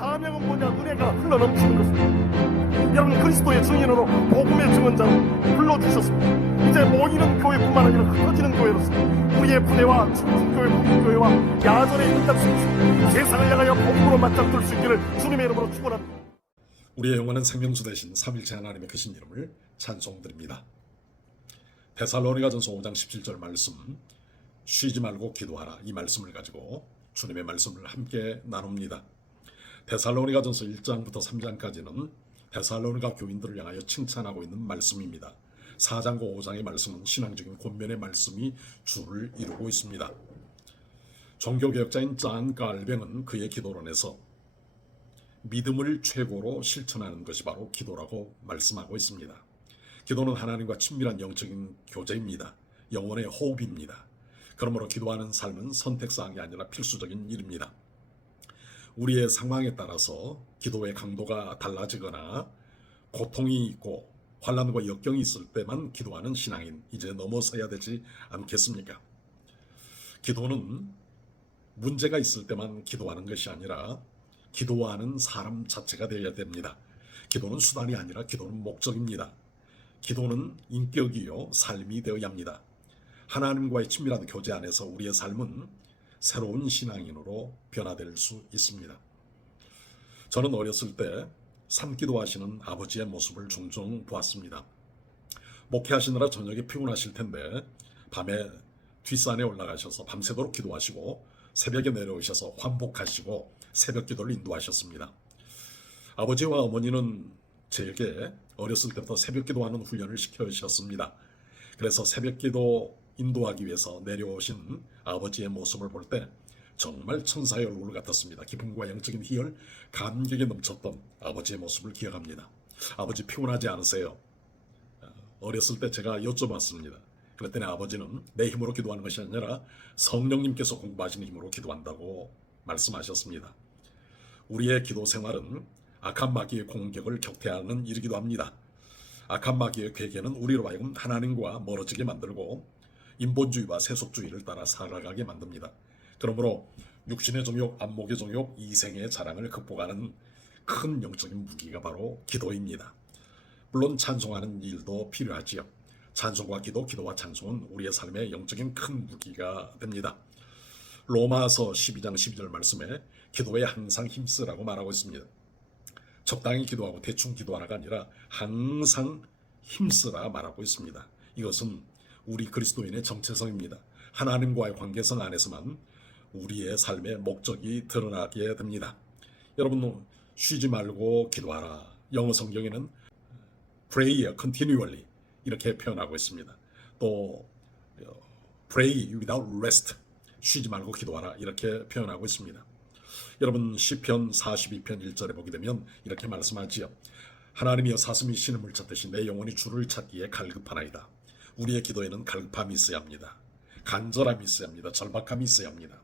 사명은 뭐냐? 은혜가 흘러넘치는 것입니다. 여러분, 그리스도의 증인으로 복음의 증언자로 불러주셨습니다. 이제 모이는 교회뿐만 아니라 흩어지는 교회로서 우리의 부대와 충충교회, 국민교회와 야전의 인답수 세상을 향하여 복음으로 맞잡을 수 있기를 주님의 이름으로 축원합니다. 우리의 영원한 생명수 되신 삼일체 하나님의 크신 이름을 찬송드립니다. 데살로니가전서 5장 17절 말씀, 쉬지 말고 기도하라, 이 말씀을 가지고 주님의 말씀을 함께 나눕니다. 데살로니가전서 1장부터 3장까지는 데살로니가 교인들을 향하여 칭찬하고 있는 말씀입니다. 4장과 5장의 말씀은 신앙적인 권면의 말씀이 주를 이루고 있습니다. 종교개혁자인 잔 깔뱅은 그의 기도론에서 믿음을 최고로 실천하는 것이 바로 기도라고 말씀하고 있습니다. 기도는 하나님과 친밀한 영적인 교제입니다. 영혼의 호흡입니다. 그러므로 기도하는 삶은 선택사항이 아니라 필수적인 일입니다. 우리의 상황에 따라서 기도의 강도가 달라지거나 고통이 있고 환난과 역경이 있을 때만 기도하는 신앙인, 이제 넘어서야 되지 않겠습니까? 기도는 문제가 있을 때만 기도하는 것이 아니라 기도하는 사람 자체가 되어야 됩니다. 기도는 수단이 아니라 기도는 목적입니다. 기도는 인격이요 삶이 되어야 합니다. 하나님과의 친밀한 교제 안에서 우리의 삶은 새로운 신앙인으로 변화될 수 있습니다. 저는 어렸을 때 산기도하시는 아버지의 모습을 종종 보았습니다. 목회하시느라 저녁에 피곤하실 텐데 밤에 뒷산에 올라가셔서 밤새도록 기도하시고 새벽에 내려오셔서 환복하시고 새벽 기도를 인도하셨습니다. 아버지와 어머니는 제게 어렸을 때부터 새벽 기도하는 훈련을 시켜주셨습니다. 그래서 새벽 기도 인도하기 위해서 내려오신 아버지의 모습을 볼 때 정말 천사의 얼굴 같았습니다. 기쁨과 영적인 희열, 감격에 넘쳤던 아버지의 모습을 기억합니다. 아버지 피곤하지 않으세요? 어렸을 때 제가 여쭤봤습니다. 그랬더니 아버지는 내 힘으로 기도하는 것이 아니라 성령님께서 공부하시는 힘으로 기도한다고 말씀하셨습니다. 우리의 기도 생활은 악한 마귀의 공격을 격퇴하는 일이기도 합니다. 악한 마귀의 괴계는 우리로 하여금 하나님과 멀어지게 만들고 인본주의와 세속주의를 따라 살아가게 만듭니다. 그러므로 육신의 정욕, 안목의 정욕, 이생의 자랑을 극복하는 큰 영적인 무기가 바로 기도입니다. 물론 찬송하는 일도 필요하지요. 찬송과 기도, 기도와 찬송은 우리의 삶의 영적인 큰 무기가 됩니다. 로마서 12장 12절 말씀에 기도에 항상 힘쓰라고 말하고 있습니다. 적당히 기도하고 대충 기도하라가 아니라 항상 힘쓰라 말하고 있습니다. 이것은 우리 그리스도인의 정체성입니다. 하나님과의 관계성 안에서만 우리의 삶의 목적이 드러나게 됩니다. 여러분, 쉬지 말고 기도하라. 영어 성경에는 pray continually 이렇게 표현하고 있습니다. 또 pray without rest, 쉬지 말고 기도하라 이렇게 표현하고 있습니다. 여러분, 시편 42편 1절에 보게 되면 이렇게 말씀하지요. 하나님이여 사슴이 신음을 찾듯이 내 영혼이 주를 찾기에 갈급하나이다. 우리의 기도에는 갈급함이 있어야 합니다. 간절함이 있어야 합니다. 절박함이 있어야 합니다.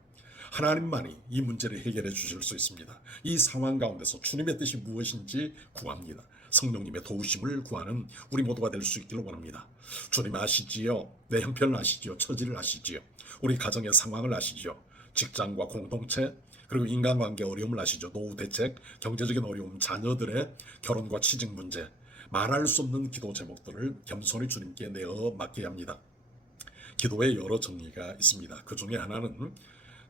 하나님만이 이 문제를 해결해 주실 수 있습니다. 이 상황 가운데서 주님의 뜻이 무엇인지 구합니다. 성령님의 도우심을 구하는 우리 모두가 될 수 있기를 원합니다. 주님 아시지요? 내 형편을 아시지요? 처지를 아시지요? 우리 가정의 상황을 아시지요? 직장과 공동체, 그리고 인간관계 어려움을 아시죠? 노후 대책, 경제적인 어려움, 자녀들의 결혼과 취직 문제, 말할 수 없는 기도 제목들을 겸손히 주님께 내어 맡겨야 합니다. 기도에 여러 정리가 있습니다. 그 중에 하나는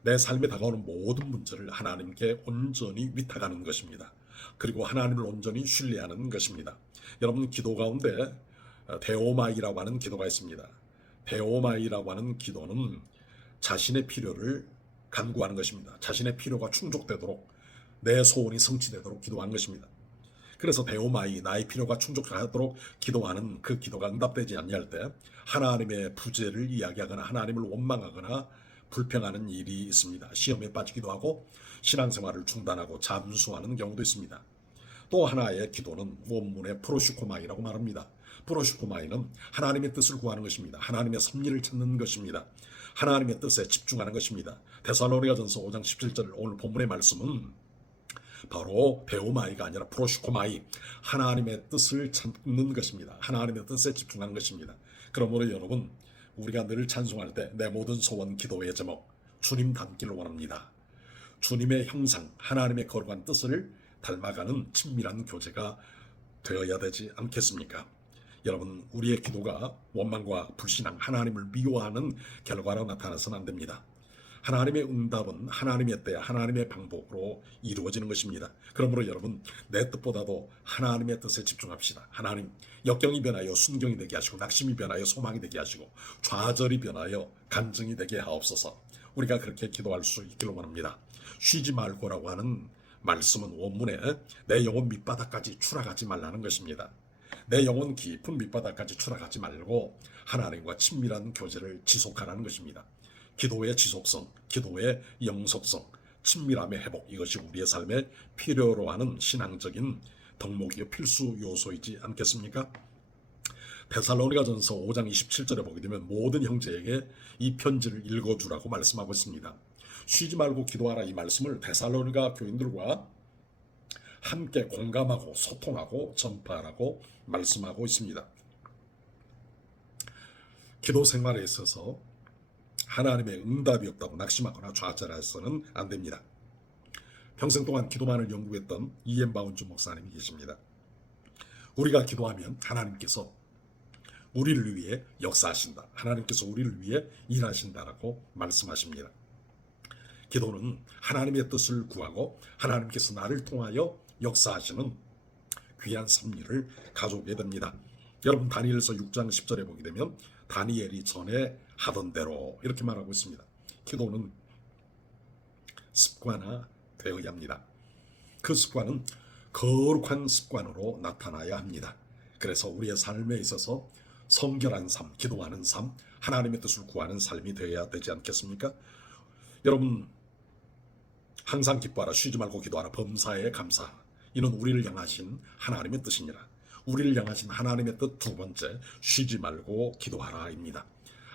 내 삶에 다가오는 모든 문제를 하나님께 온전히 위탁하는 것입니다. 그리고 하나님을 온전히 신뢰하는 것입니다. 여러분, 기도 가운데 데오마이라고 하는 기도가 있습니다. 데오마이라고 하는 기도는 자신의 필요를 간구하는 것입니다. 자신의 필요가 충족되도록, 내 소원이 성취되도록 기도하는 것입니다. 그래서 데오마이, 나의 필요가 충족하도록 기도하는 그 기도가 응답되지 않을 때 하나님의 부재를 이야기하거나 하나님을 원망하거나 불평하는 일이 있습니다. 시험에 빠지기도 하고 신앙생활을 중단하고 잠수하는 경우도 있습니다. 또 하나의 기도는 원문의 프로시코마이라고 말합니다. 프로시코마이는 하나님의 뜻을 구하는 것입니다. 하나님의 섭리를 찾는 것입니다. 하나님의 뜻에 집중하는 것입니다. 데살로니가전서 5장 17절 오늘 본문의 말씀은 바로 데오마이가 아니라 프로시코마이, 하나님의 뜻을 찾는 것입니다. 하나님의 뜻에 집중하는 것입니다. 그러므로 여러분, 우리가 늘 찬송할 때 내 모든 소원 기도의 제목 주님 닮기를 원합니다. 주님의 형상, 하나님의 거룩한 뜻을 닮아가는 친밀한 교제가 되어야 되지 않겠습니까? 여러분, 우리의 기도가 원망과 불신앙, 하나님을 미워하는 결과로 나타나서는 안 됩니다. 하나님의 응답은 하나님의 때, 하나님의 방법으로 이루어지는 것입니다. 그러므로 여러분, 내 뜻보다도 하나님의 뜻에 집중합시다. 하나님, 역경이 변하여 순경이 되게 하시고, 낙심이 변하여 소망이 되게 하시고, 좌절이 변하여 간증이 되게 하옵소서. 우리가 그렇게 기도할 수 있기를 원합니다. 쉬지 말고라고 하는 말씀은 원문에 내 영혼 밑바닥까지 추락하지 말라는 것입니다. 내 영혼 깊은 밑바닥까지 추락하지 말고 하나님과 친밀한 교제를 지속하라는 것입니다. 기도의 지속성, 기도의 영속성, 친밀함의 회복, 이것이 우리의 삶에 필요로 하는 신앙적인 덕목이요 필수 요소이지 않겠습니까? 데살로니가전서 5장 27절에 보게 되면 모든 형제에게 이 편지를 읽어주라고 말씀하고 있습니다. 쉬지 말고 기도하라, 이 말씀을 데살로니가 교인들과 함께 공감하고 소통하고 전파하라고 말씀하고 있습니다. 기도 생활에 있어서 하나님의 응답이 없다고 낙심하거나 좌절해서는 안 됩니다. 평생 동안 기도만을 연구했던 이엠 바운주 목사님이 계십니다. 우리가 기도하면 하나님께서 우리를 위해 역사하신다, 하나님께서 우리를 위해 일하신다라고 말씀하십니다. 기도는 하나님의 뜻을 구하고 하나님께서 나를 통하여 역사하시는 귀한 섭리를 가져오게 됩니다. 여러분, 다니엘서 6장 10절에 보게 되면 다니엘이 전에 하던 대로 이렇게 말하고 있습니다. 기도는 습관화 되어야 합니다. 그 습관은 거룩한 습관으로 나타나야 합니다. 그래서 우리의 삶에 있어서 성결한 삶, 기도하는 삶, 하나님의 뜻을 구하는 삶이 되어야 되지 않겠습니까? 여러분, 항상 기뻐하라, 쉬지 말고 기도하라, 범사에 감사하라. 이는 우리를 향하신 하나님의 뜻이니라. 우리를 향하신 하나님의 뜻 두 번째, 쉬지 말고 기도하라입니다.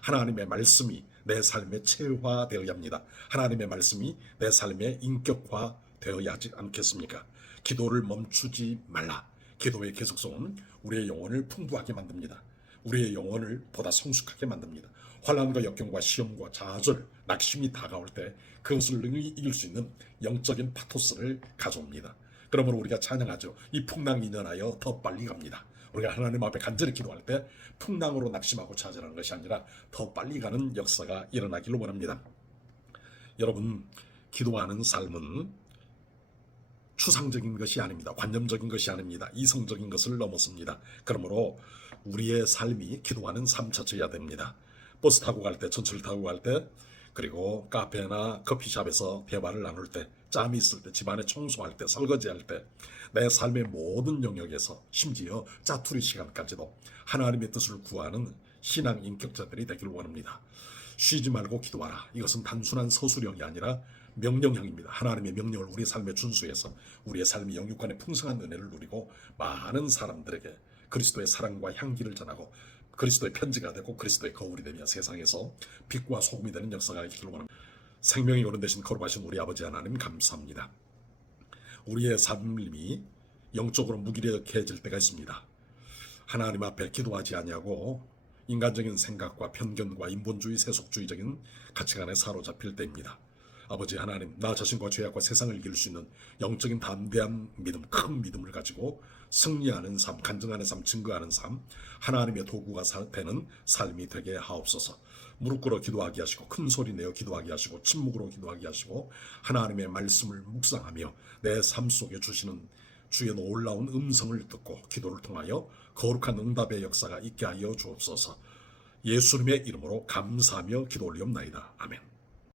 하나님의 말씀이 내 삶에 체화되어야 합니다. 하나님의 말씀이 내 삶에 인격화되어야 하지 않겠습니까? 기도를 멈추지 말라. 기도의 계속성은 우리의 영혼을 풍부하게 만듭니다. 우리의 영혼을 보다 성숙하게 만듭니다. 환난과 역경과 시험과 좌절, 낙심이 다가올 때 그것을 능히 이길 수 있는 영적인 파토스를 가져옵니다. 그러므로 우리가 찬양하죠. 이 풍랑이 인연하여 더 빨리 갑니다. 우리가 하나님 앞에 간절히 기도할 때 풍랑으로 낙심하고 좌절하는 것이 아니라 더 빨리 가는 역사가 일어나기를 원합니다. 여러분, 기도하는 삶은 추상적인 것이 아닙니다. 관념적인 것이 아닙니다. 이성적인 것을 넘었습니다. 그러므로 우리의 삶이 기도하는 삶 자체여야 됩니다. 버스 타고 갈 때, 전철 타고 갈 때, 그리고 카페나 커피숍에서 대화를 나눌 때, 짬이 있을 때, 집안에 청소할 때, 설거지할 때, 내 삶의 모든 영역에서 심지어 짜투리 시간까지도 하나님의 뜻을 구하는 신앙 인격자들이 되기를 원합니다. 쉬지 말고 기도하라. 이것은 단순한 서술형이 아니라 명령형입니다. 하나님의 명령을 우리 삶에 준수해서 우리의 삶이 영육간의 풍성한 은혜를 누리고 많은 사람들에게 그리스도의 사랑과 향기를 전하고 그리스도의 편지가 되고 그리스도의 거울이 되며 세상에서 빛과 소금이 되는 역사가 있기를 원합니다. 생명이 어른 되신 거룩하신 우리 아버지 하나님, 감사합니다. 우리의 삶이 영적으로 무기력해질 때가 있습니다. 하나님 앞에 기도하지 아니하고 인간적인 생각과 편견과 인본주의, 세속주의적인 가치관에 사로잡힐 때입니다. 아버지 하나님, 나 자신과 죄악과 세상을 이길 수 있는 영적인 담대한 믿음, 큰 믿음을 가지고 승리하는 삶, 간증하는 삶, 증거하는 삶, 하나님의 도구가 되는 삶이 되게 하옵소서. 무릎 꿇어 기도하게 하시고 큰 소리 내어 기도하게 하시고 침묵으로 기도하게 하시고 하나님의 말씀을 묵상하며 내 삶 속에 주시는 주의 놀라운 음성을 듣고 기도를 통하여 거룩한 응답의 역사가 있게 하여 주옵소서. 예수님의 이름으로 감사하며 기도 올리옵나이다. 아멘.